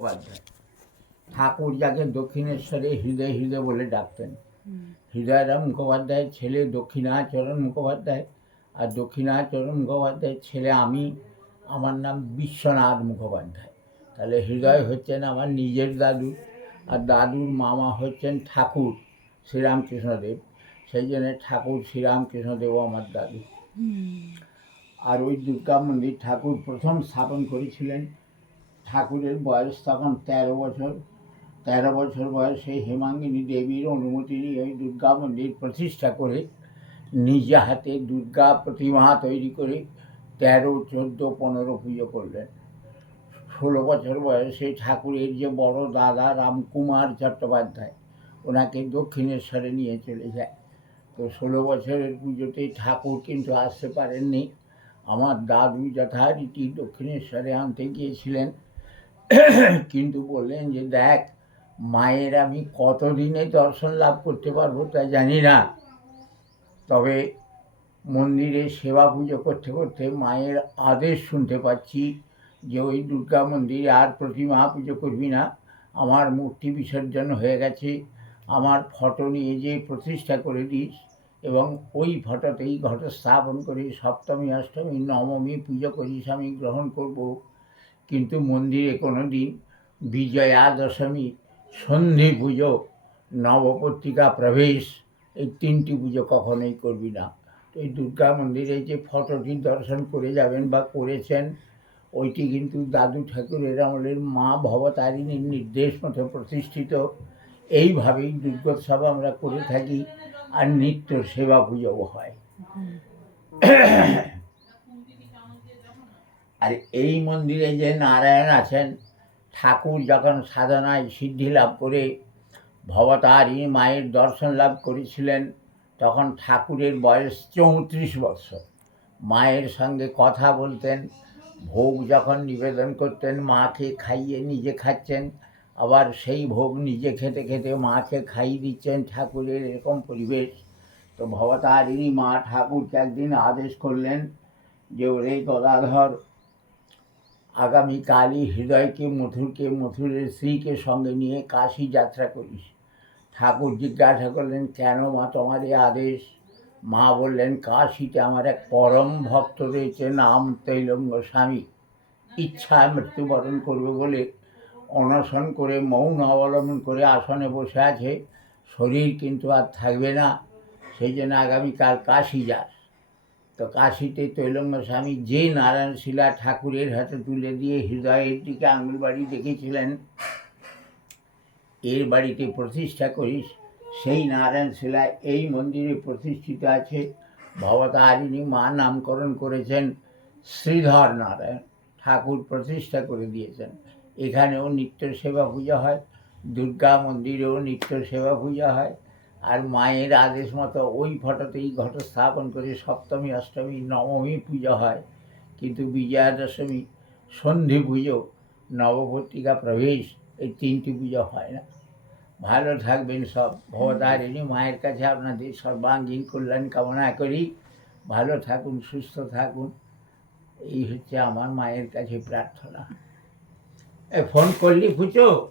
মুখোপাধ্যায় ঠাকুর যাকে দক্ষিণেশ্বরে হৃদয় হৃদয় বলে ডাকতেন। হৃদয়রাম মুখোপাধ্যায়ের ছেলে দক্ষিণাচরণ মুখোপাধ্যায়। আর দক্ষিণাচরণ মুখোপাধ্যায়ের ছেলে আমি, আমার নাম বিশ্বনাথ মুখোপাধ্যায়। তাহলে হৃদয় হচ্ছেন আমার নিজের দাদু, আর দাদুর মামা হচ্ছেন ঠাকুর শ্রীরামকৃষ্ণদেব। সেই জন্য ঠাকুর শ্রীরামকৃষ্ণদেবও আমার দাদু। আর ওই দুর্গা মন্দির ঠাকুর প্রথম স্থাপন করেছিলেন ঠাকুরের বয়স তখন তেরো বছর। তেরো বছর বয়সে হেমাঙ্গিনী দেবীর অনুমতি নিয়ে ওই দুর্গা মন্দির প্রতিষ্ঠা করে নিজে হাতে দুর্গা প্রতিমা তৈরি করে তেরো, চোদ্দ, পনেরো পুজো করলেন। ষোলো বছর বয়সে ঠাকুরের যে বড় দাদা রামকুমার চট্টোপাধ্যায়, ওনাকে দক্ষিণেশ্বরে নিয়ে চলে যায়। তো ষোলো বছরের পুজোতে ঠাকুর কিন্তু আসতে পারেননি। আমার দাদু যথারীতি দক্ষিণেশ্বরে আনতে গিয়েছিলেন। কিন্তু বললেন যে, দেখ, মায়ের আমি কতদিনে দর্শন লাভ করতে পারব তা জানি না। তবে মন্দিরে সেবা পুজো করতে করতে মায়ের আদেশ শুনতে পাচ্ছি যে, ওই দুর্গা মন্দিরে আর প্রতিমা পুজো করবি না। আমার মূর্তি বিসর্জন হয়ে গেছে। আমার ফটো নিয়ে যে প্রতিষ্ঠা করে দিস এবং ওই ফটোতেই ঘট স্থাপন করে সপ্তমী, অষ্টমী, নবমী পুজো করিস আমি গ্রহণ করব। কিন্তু মন্দিরে কোনো দিন বিজয়া দশমী সন্ধি পুজো, নবপত্রিকা প্রবেশ, এই তিনটি পুজো কখনোই করবি না। এই দুর্গা মন্দিরে যে ফটোটি দর্শন করে যাবেন বা করেছেন, ওইটি কিন্তু দাদু ঠাকুরের আমলের মা ভবতারিণীর নির্দেশ মতো প্রতিষ্ঠিত। এইভাবেই দুর্গোৎসব আমরা করে থাকি আর নিত্য সেবা পুজোও হয়। আর এই মন্দিরে যে নারায়ণ আছেন, ঠাকুর যখন সাধনায় সিদ্ধি লাভ করে ভবতারিণী মায়ের দর্শন লাভ করেছিলেন, তখন ঠাকুরের বয়স চৌত্রিশ বৎসর। মায়ের সঙ্গে কথা বলতেন, ভোগ যখন নিবেদন করতেন, মাকে খাইয়ে নিজে খাচ্ছেন, আবার সেই ভোগ নিজে খেতে খেতে মাকে খাইয়ে দিচ্ছেন ঠাকুরের এরকম পরিবেশ। তো ভবতারিণী মা ঠাকুরকে একদিন আদেশ করলেন যে, ওরে গদাধর আগামীকালই হৃদয়কে মথুরকে মথুরের স্ত্রীকে সঙ্গে নিয়ে কাশী যাত্রা করিস। ঠাকুর জিজ্ঞাসা করলেন, কেন মা তোমার এই আদেশ? মা বললেন, কাশীতে আমার এক পরম ভক্ত রয়েছে, নাম তৈলঙ্গ স্বামী। ইচ্ছায় মৃত্যুবরণ করবে বলে অনশন করে, মৌন অবলম্বন করে আসনে বসে আছে। শরীর কিন্তু আর থাকবে না। সেই জন্য আগামীকাল কাশী যাস। তো কাশীতে তৈলঙ্গ স্বামী যে নারায়ণ শিলা ঠাকুরের হাতে তুলে দিয়ে হৃদয়ের দিকে আঙুল বাড়ি দেখেছিলেন, এর বাড়িতে প্রতিষ্ঠা করিস, সেই নারায়ণ শিলা এই মন্দিরে প্রতিষ্ঠিত আছে। ভবতারিণী মা নামকরণ করেছেন শ্রীধর নারায়ণ, ঠাকুর প্রতিষ্ঠা করে দিয়েছেন। এখানেও নিত্য সেবা পূজা হয়, দুর্গা মন্দিরেও নিত্য সেবা পূজা হয়। আর মায়ের আদেশ মতো ওই ফটোতেই ঘট স্থাপন করে সপ্তমী, অষ্টমী, নবমী পুজো হয়। কিন্তু বিজয়া দশমী সন্ধি পুজো, নবপত্রিকা প্রবেশ, এই তিনটি পুজো হয় না। ভালো থাকবেন সব। ভবতারিণী মায়ের কাছে আপনাদের সর্বাঙ্গীন কল্যাণ কামনা করি। ভালো থাকুন, সুস্থ থাকুন। এই হচ্ছে আমার মায়ের কাছে প্রার্থনা। এ, ফোন করলি ফুচো